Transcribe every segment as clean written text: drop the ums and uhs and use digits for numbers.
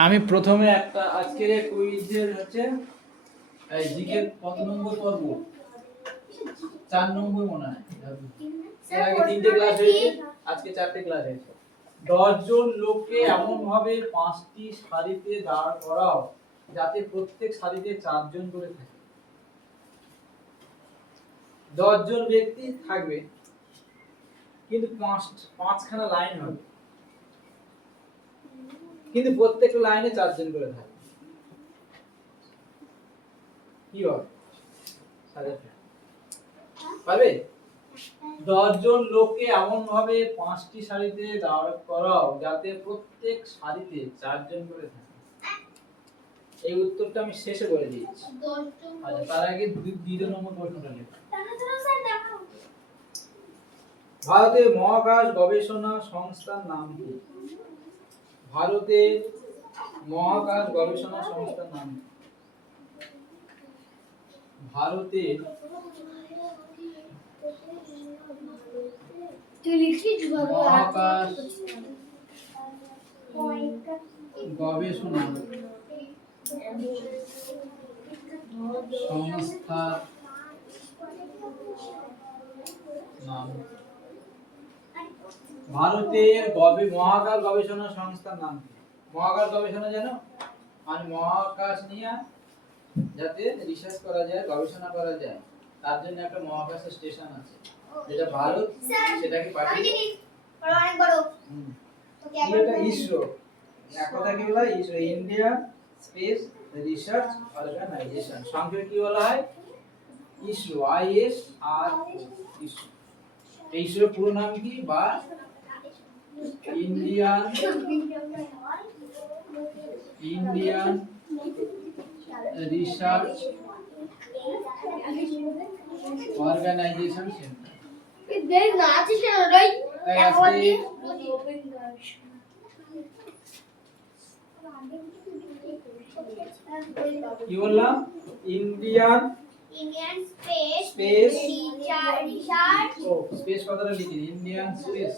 আমি প্রথমে একটা আজকের কুইজের হচ্ছে এই জিকে কত নম্বর পর্ব 4 নম্বর মনে হয়। এর আগে 3টে ক্লাস হয়েছে, আজকে 4টে ক্লাস হয়েছে। 10 জন লোককে এমন ভাবে 5টি সারিতে দাঁড় করাও যাতে প্রত্যেক সারিতে 4 জন করে থাকে। 10 জন ব্যক্তি থাকবে কিন্তু পাঁচখানা লাইন হবে, কিন্তু প্রত্যেক লাইনে 4 জন করে থাকবে। কি হবে? পারবে? 10 জন লোককে এমন ভাবে 5টি সারিতে দাঁড় করাও যাতে প্রত্যেক সারিতে 4 জন করে থাকে। এই উত্তরটা আমি শেষে বলে দিচ্ছি। আচ্ছা, তার আগে দ্বিতীয় নম্বর প্রশ্নটা নেব। ভারতের মহাকাশ গবেষণা সংস্থার নাম কি? ভারতের মহাকাশ গবেষণা সংস্থার নাম কি? ভারতের মহাকাশ গবেষণা সংস্থার নাম। ভারতের মহাকাশ গবেষণা সংস্থার নাম কি? মহাকাশ গবেষণা জানো? মানে মহাকাশ নিয়ে যাতে রিসার্চ করা যায়, গবেষণা করা যায়, তার জন্য একটা মহাকাশ স্টেশন আছে যেটা ভারত সেটাকে পাঠিয়ে অনেক বড়। এটা ইসরো। এক কথা কি বলা হয়? ISRO, India space research organisation. সংক্ষেপে কি বলা হয়? ইসরো, ISRO, ইসরো। এই ইসরোর পুরো নাম কি? বা ইন্ডিয়ান রিসার্চ অর্গানাইজেশন সেন্টার। কি বললাম? Indian space research. ও স্পেস কথাটা লিখি, Indian space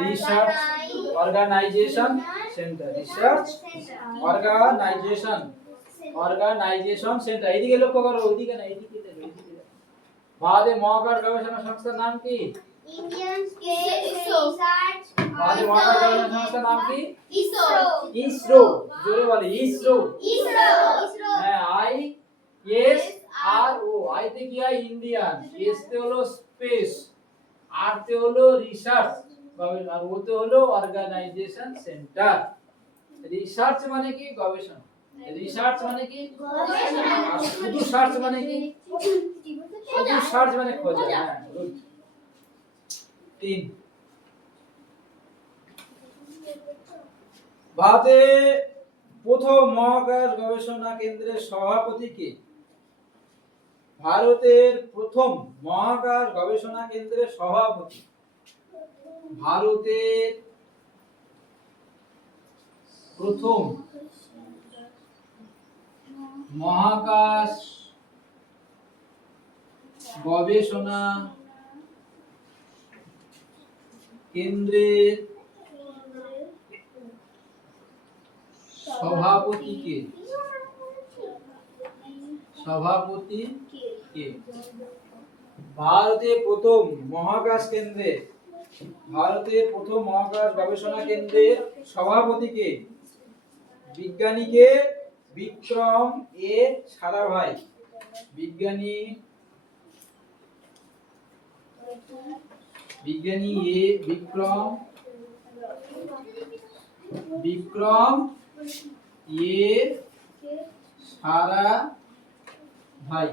research organisation centre. Research organisation centre. এদিকে লক্ষ্য করো, ওইদিকে না, এদিকে দেখো, এদিকে দেখো। ভারতের মহাকাশ গবেষণা সংস্থার নাম কি? Indian space research. ভারতের মহাকাশ গবেষণা সংস্থার নাম কি? ইসরো। ইসরো, জোরে বলে ইসরো। ইসরো। হ্যাঁ, ISRO। আই তে কি হয়? ইন্ডিয়ান, এস তে হলো স্পেস, আর তে হলো রিসার্চ, আর ও তে হলো অর্গানাইজেশন সেন্টার। রিসার্চ মানে কি? গবেষণা। রিসার্চ মানে কি? গবেষণা। আর শুধু সার্চ মানে কি? শুধু সার্চ মানে খোঁজা। হ্যাঁ, গুড। 3 ভারতে প্রথম মহাকাশ গবেষণা কেন্দ্রের সভাপতি কে? ভারতের প্রথম মহাকাশ গবেষণা কেন্দ্রের সভাপতি। ভারতের প্রথম মহাকাশ গবেষণা কেন্দ্রের সভাপতি কে? সভাপতি কে? ভারতের প্রথম মহাকাশ কেন্দ্রে, ভারতের প্রথম মহাকাশ গবেষণা কেন্দ্রের সভাপতি কে? বিজ্ঞানী কে? বিক্রম এ সারাভাই। বিজ্ঞানী এ বিক্রম এ সারাভাই।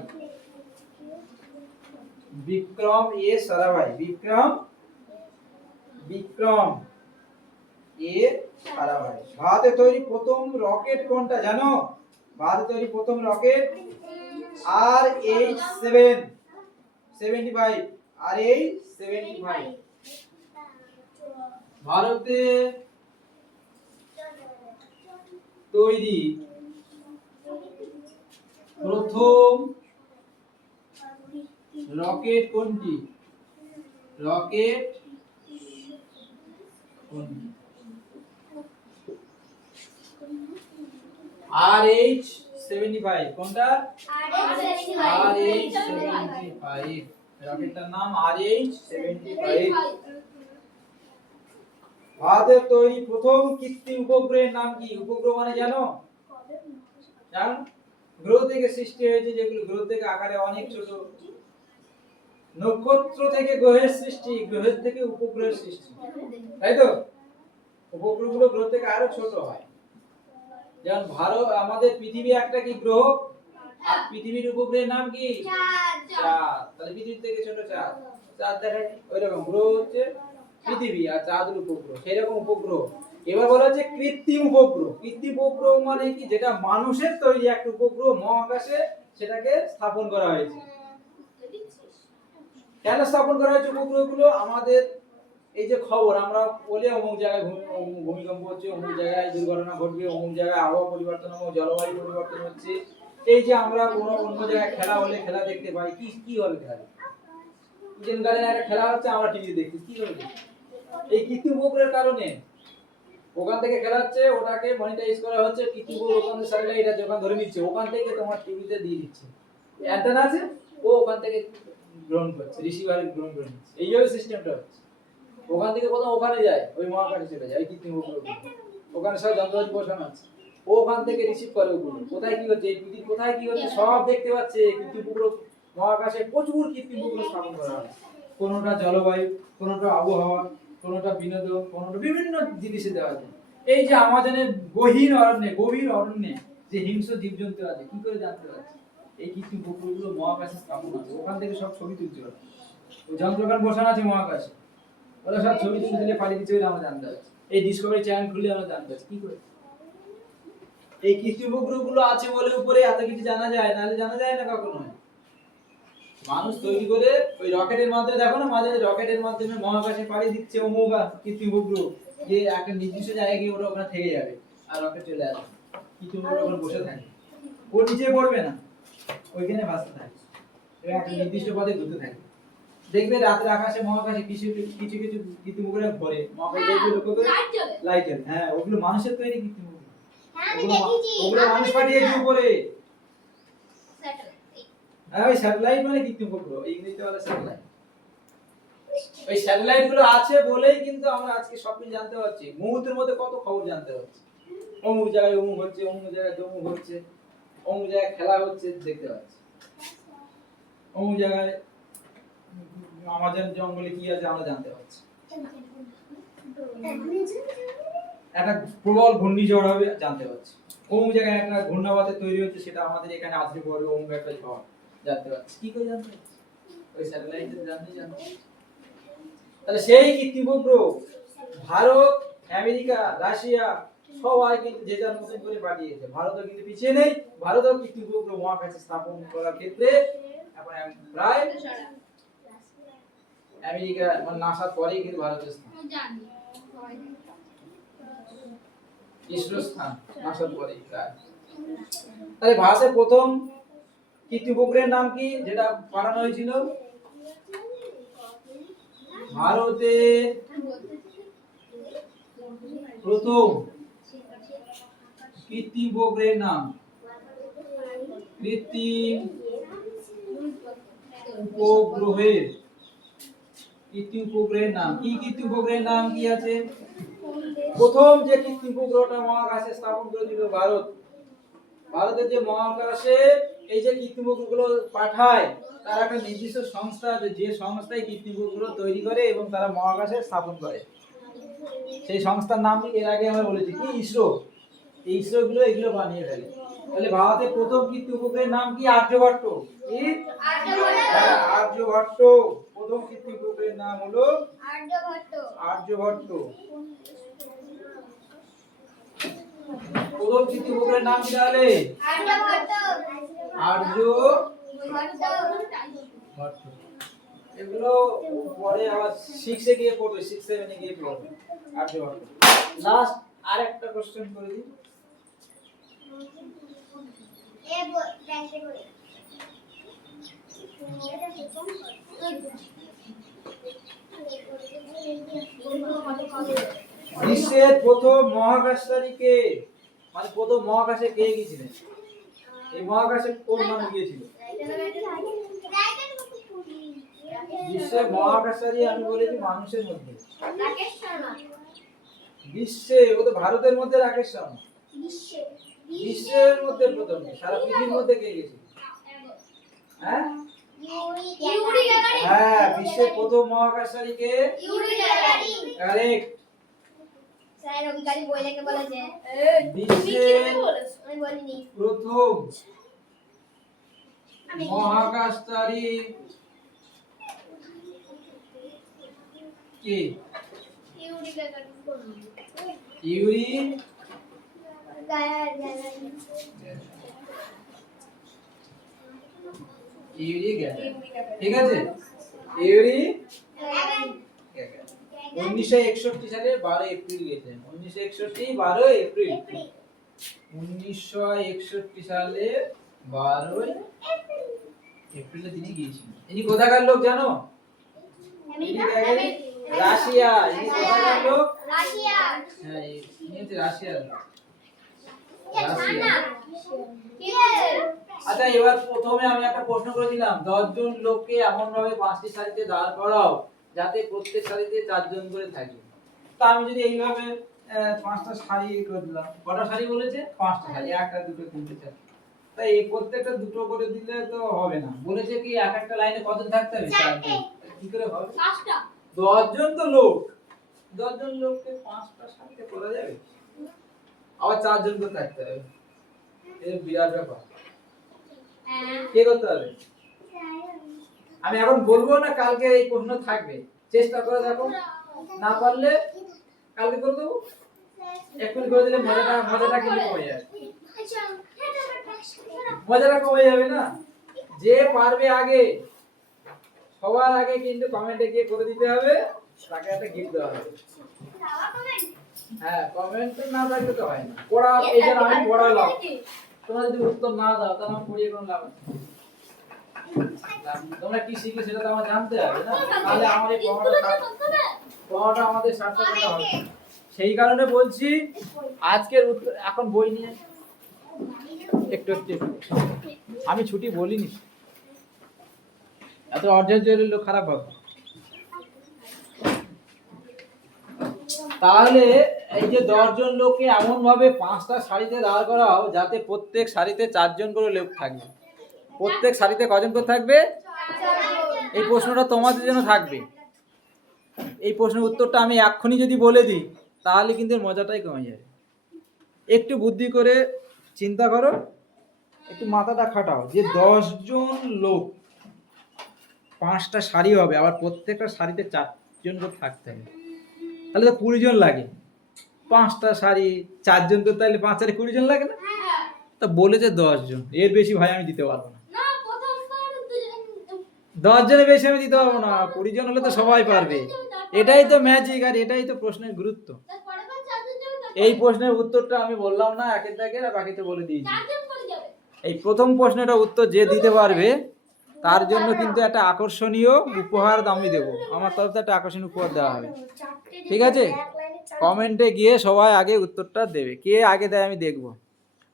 বিক্রম এ সারাভাই। বিক্রম এ সারাভাই। ভারতে তৈরি প্রথম রকেট কোনটা জানো? ভারতে তৈরি প্রথম রকেট RH-75। RH-75। ভারতে তৈরি প্রথম রকেট কোনটি? রকেট কোনটি? RH-75 কোনটা? RH-75 রকেটটার নাম RH-75। ভারতের তৈরি প্রথম কৃত্রিম উপগ্রহের নাম কি? উপগ্রহ মানে জানো? জানো? গ্রহ থেকে সৃষ্টি হয়েছে, যেগুলো গ্রহ থেকে আকারে অনেক ছোট। নক্ষত্র থেকে গ্রহের সৃষ্টি, গ্রহের থেকে উপগ্রহের সৃষ্টি, তাই তো? উপগ্রহগুলো গ্রহ থেকে আরো ছোট হয়। যেমন ভারত, আমাদের পৃথিবী একটা কি গ্রহ, আর পৃথিবীর উপগ্রহের নাম কি? চাঁদ। তাহলে পৃথিবী থেকে ছোট চাঁদ, চাঁদ দেখা যায় ওইরকম। গ্রহ হচ্ছে পৃথিবী আর চাঁদের উপগ্রহ, সেই রকম উপগ্রহ। এবার বলা হচ্ছে কৃত্রিম উপগ্রহ। কৃত্রিম উপগ্রহ মানে কি? যেটা মানুষের তৈরি একটা উপগ্রহ মহাকাশে, সেটাকে স্থাপন করা হয়েছে। কেন স্থাপন করা হয়েছে উপগ্রহগুলো? আমাদের এই যে খবর আমরা বলি অমুক জায়গায় ভূমিকম্প হচ্ছে, অমুক জায়গায় দুর্ঘটনা ঘটবে, অমুক জায়গায় আবহাওয়া পরিবর্তন হবে, জলবায়ু পরিবর্তন হচ্ছে। এই যে আমরা কোনো অন্য জায়গায় খেলা হলে খেলা দেখতে পাই, কি হবে খেলা? ইডেন গার্ডেনে একটা খেলা হচ্ছে, আমরা টিভি দেখছি, কি হবে? এই কৃত্রিম উপগ্রহের কারণে। ওখান থেকে খেলা হচ্ছে, ওটাকে মনিটাইজ করা হচ্ছে, কৃত্রিম উপগ্রহ ওখান থেকে স্যাটেলাইট আছে, ওখান ধরে নিচ্ছে, ওখান থেকে তোমার টিভিতে দিয়ে দিচ্ছে। অ্যান্টেনা আছে, ও ওখান থেকে গ্রহণ করছে, রিসিভার গ্রহণ করে নিচ্ছে। এইভাবে সিস্টেমটা হচ্ছে। ওখান থেকে কোথাও ওখানে যায়, ওই মহাকাশে চলে যায় কৃত্রিম উপগ্রহ। ওখানে সব যন্ত্রপাতি বসানো আছে, ও ওখান থেকে রিসিভ করে ওগুলো। কোথায় কি হচ্ছে, এই পৃথিবী কোথায় কি হচ্ছে সব দেখতে পাচ্ছে। কৃত্রিম উপগ্রহ মহাকাশে প্রচুর কৃত্রিম উপগ্রহ স্থাপন করা হয়। কোনোটা জলবায়ু, কোনোটা আবহাওয়া, কোনোটা বিনোদন, কোনোটা বিভিন্ন জিনিসে দেওয়া যায়। এই যে আমাজনের গভীর অরণ্যে যে হিংস্র জীবজন্তু আছে, কি করে জানতে পারছি? এই কৃত্রিম উপগ্রহগুলো মহাকাশে স্থাপন আছে, ওখান থেকে সব ছবি তুলতে পারে। ওই যন্ত্রপাতি বসানো আছে মহাকাশে, ওরা সব ছবি তুলে দিলে পাঠিয়ে দিচ্ছে, আমরা জানতে পারছি। এই ডিসকভারি চ্যানেল খুলে আমরা জানতে পারছি। কি করে? এই কৃত্রিম উপগ্রহগুলো আছে বলে উপরে এত কিছু জানা যায়, নাহলে জানা যায় না কখনো। মানুষ তৈরি করে ওই রকেটের মাধ্যমে, দেখো না মাঝে রকেটের মাধ্যমে মহাকাশে পাড়ি দিচ্ছে অমুক কৃত্রিম উপগ্রহ, যে একটা নির্দিষ্ট জায়গায় গিয়ে ওটা ওখানে থেকে যাবে আর রকেট চলে আসবে। কৃত্রিম উপগ্রহ ওখানে বসে থাকে, ও নিচে পড়বে না, ওইখানে ভাসতে থাকে, একটা নির্দিষ্ট পথে ঘুরতে থাকে। দেখবে রাতের আকাশে মহাকাশে কিছু কিছু কিছু কৃত্রিম উপগ্রহ ঘোরে, মহাকাশে দেখবে লক্ষ্য করে লাইট জ্বলে। হ্যাঁ, ওগুলো মানুষের তৈরি কৃত্রিম উপগ্রহ। ওগুলো মানুষ পাঠিয়েছে উপরে। হ্যাঁ, ওই স্যাটেলাইট মানে কৃত্রিম উপগ্রহ, ইংরেজিতে বলে স্যাটেলাইট। ওই স্যাটেলাইট গুলো আছে বলেই কিন্তু আমরা আজকে সবকিছু জানতে পারছি। মুহূর্তের মধ্যে কত খবর জানতে পারছি। অমুক জায়গায় অমুক হচ্ছে, অমুক জায়গায় তমুক হচ্ছে, অমুক জায়গায় খেলা হচ্ছে দেখতে পাচ্ছি, অমুক জায়গায় আমাজন জঙ্গলে কি আছে আমরা জানতে পারছি। একটা প্রবল ঘূর্ণিঝড় হবে জানতে পারছি, অমুক জায়গায় একটা ঘূর্ণাবাতের তৈরি হচ্ছে, সেটা আমাদের এখানে আসতে পড়বে, অমুক একটা ঝড় জানতে পারছি। কি করে জানতে পারছি? ওই স্যাটেলাইটের জানতে। তাহলে সেই কৃত্রিম উপগ্রহ ভারত, আমেরিকা, রাশিয়া সবাই কিন্তু যে যার মতন করে পাঠিয়েছে। ভারতও কিন্তু পিছিয়ে নেই। ভারতও কৃত্রিম উপগ্রহ মহাকাশে স্থাপন করার ক্ষেত্রে এখন প্রায় আমেরিকা মানে নাসার পরেই কিন্তু ভারতের স্থান, ইসরোর স্থান নাসার পরেই প্রায়। তাহলে ভারতের প্রথম কৃত্রিম উপগ্রহের নাম কি যেটা পাঠানো হয়েছিল? ভারতের প্রথম কৃত্রিম উপগ্রহের নাম, কৃত্রিম উপগ্রহের নাম কি? কৃত্রিম উপগ্রহের নাম কি আছে? প্রথম যে কৃত্রিম উপগ্রহটা মহাকাশে স্থাপন করেছিল ভারত, ভারতের যে মহাকাশে এই যে কৃত্রিম উপগ্রহগুলো পাঠায়, তার একটা নির্দিষ্ট সংস্থা আছে, যে সংস্থায় কৃত্রিম উপগ্রহ তৈরি করে এবং তারা মহাকাশে স্থাপন করে। সেই সংস্থার নাম এর আগে আমরা বলেছি কি? ইসরো। এই ইসরো গুলো এগুলো বানিয়ে ফেলে। তাহলে ভারতের প্রথম কৃত্রিম উপগ্রহের নাম কি? আর্যভট্ট। কি? আর্যভট্ট। প্রথম কৃত্রিম উপগ্রহের নাম হলো আর্যভট্ট। প্রথম কৃত্রিম উপগ্রহের নাম কি তাহলে? আর্যভট্ট। এগুলো পরে আবার 6 এ গিয়ে পড়বে, 6 7 এ গিয়ে পড়বে আর্যভট্ট। লাস্ট আরেকটা কোশ্চেন করে দিই। বিশ্বের প্রথম মহাকাশচারী কে? মানে প্রথম মহাকাশে কে গিয়েছিলেন? এই মহাকাশে কোন মানুষ গিয়েছিল? বিশ্বের মহাকাশচারী আমি বলেছি মানুষের মধ্যে। বিশ্বে, ও তো ভারতের মধ্যে রাকেশ শর্মা। বিশ্বের মধ্যে প্রথম, সারা পৃথিবীর মধ্যে কে গেছিল? হ্যাঁ হ্যাঁ, বিশ্বের প্রথম মহাকাশচারী কে? কারেক্ট। বিশ্বের প্রথম মহাকাশচারী কে? Yuri Gagarin. ঠিক আছে, ইউরি 1961 সালে 12 এপ্রিল গেছেন। 1961 12 এপ্রিল 1961 সালে 12 এপ্রিলে তিনি গিয়েছিলেন। ইনি কোথাকার লোক জানো? রাশিয়া। ইনি কোথাকার লোক? হ্যাঁ, ইনি হচ্ছে রাশিয়ার লোক। রাশিয়া। আচ্ছা, এবার প্রথমে আমি একটা প্রশ্ন করেছিলাম, 10 জন লোককে এমন ভাবে 5টি সারিতে দাঁড় করাও যাতে প্রত্যেক সারিতে 4 জন করে থাকে। তো আমি যদি এইভাবে 5টা সারি করে দিলাম, কটা সারি বলেছে? 5টা সারি, 1 2 3 4। তাই এই প্রত্যেকটা দুটো করে দিলে তো হবে না, বলেছে কি এক একটা লাইনে কতজন থাকতে হবে? 4 জন। কি করে হবে? 5টা। 10 জন তো লোক, 10 জন লোককে 5টা সারিতে করা যাবে? আবার 4 জন করে থাকতে হবে, এই বিরাট ব্যাপার। কে করতে হবে? আমি এখন বলবো না, কালকে এই প্রশ্ন থাকবে, চেষ্টা করে দেখো, না পারলে কালকে করে দেবো। এখন করে দিলে মজাটা কিন্তু কমে যাবে। মজাটা কমে যাবে না? যে পারবে আগে, সবার আগে কিন্তু কমেন্টে গিয়ে করে দিতে হবে, তাকে একটা গিফট দেওয়া হবে। হ্যাঁ, কমেন্ট না থাকলে তো হয় না। পড়া, এই যে আমি পড়ালাম, তোমরা যদি উত্তর না দাও তাহলে আমার পড়িয়ে কোনো লাভ নেই। তোমরা কি শিখলে সেটা তো আমার জানতে হবে না, তাহলে আমার এই পড়াটা আমাদের সার্থক হবে। সেই কারণে বলছি আজকের উত্তর এখন বই নিয়ে একটু আমি ছুটি বলিনি, এত অধৈর্য লোক খারাপ হবে। তাহলে এই যে 10 জন লোককে এমন ভাবে 5টা সারিতে দাঁড় করাও যাতে প্রত্যেক সারিতে 4 জন করে লোক থাকবে। প্রত্যেক সারিতে কজন করে থাকবে? এই প্রশ্নটা তোমাদের জন্য থাকবে। এই প্রশ্নের উত্তরটা আমি এক্ষুনি যদি বলে দিই তাহলে কিন্তু মজাটাই কমে যাবে। একটু বুদ্ধি করে চিন্তা করো, একটু মাথাটা খাটাও, যে 10 জন লোক 5টা সারি হবে, আবার প্রত্যেকটা সারিতে 4 জন করে থাকতে হবে, তাহলে তো 20 জন লাগে। 5টা সারি 4 জন করে, তাহলে 5 আর 20 জন লাগে না? তা বলেছে 10 জন, এর বেশি ভাই আমি দিতে পারবো না। 10 জনের বেশি আমি দিতে পারবো না, 20 জন হলে তো সবাই পারবে। এটাই তো ম্যাজিক, আর এটাই তো প্রশ্নের গুরুত্ব। এই প্রশ্নের উত্তরটা আমি বললাম না একের দাগের, আর বাকিতে বলে দিয়েছি। এই প্রথম প্রশ্নটা উত্তর যে দিতে পারবে তার জন্য কিন্তু একটা আকর্ষণীয় উপহার আমি দেবো, আমার তরফ থেকে একটা আকর্ষণীয় উপহার দেওয়া হবে। ঠিক আছে, কমেন্টে গিয়ে সবাই আগে উত্তরটা দেবে, কে আগে দেয় আমি দেখবো।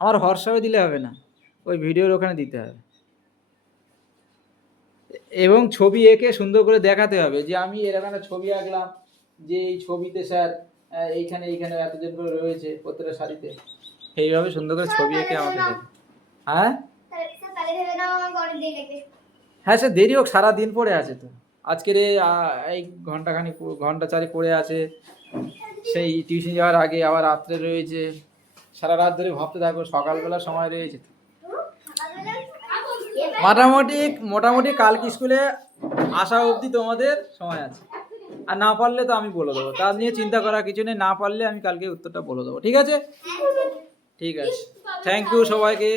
আমার হোয়াটসঅ্যাপে দিলে হবে না, ওই ভিডিওর ওখানে দিতে হবে, এবং ছবি এঁকে সুন্দর করে দেখাতে হবে যে আমি এরকম একটা ছবি আঁকলাম, যে এই ছবিতে স্যার এইখানে এইখানে এতজন করে রয়েছে প্রত্যেকটা শাড়িতে, এইভাবে সুন্দর করে ছবি এঁকে আমাকে দেবে। হ্যাঁ হ্যাঁ, সে দেরি হোক, সারাদিন পড়ে আছে তো। আজকের এই ঘন্টা চারি পড়ে আছে, সেই টিউশন যাওয়ার আগে আবার রাত্রে রয়েছে, সারা রাত ধরে ভাবতে থাকবো, সকালবেলা সময় রয়েছে। মোটামুটি কালকে স্কুলে আসা অবধি তোমাদের সময় আছে, আর না পারলে তো আমি বলে দেবো, তার নিয়ে চিন্তা করার কিছু নেই। না পারলে আমি কালকে উত্তরটা বলে দেবো। ঠিক আছে, ঠিক আছে, থ্যাংক ইউ সবাইকে।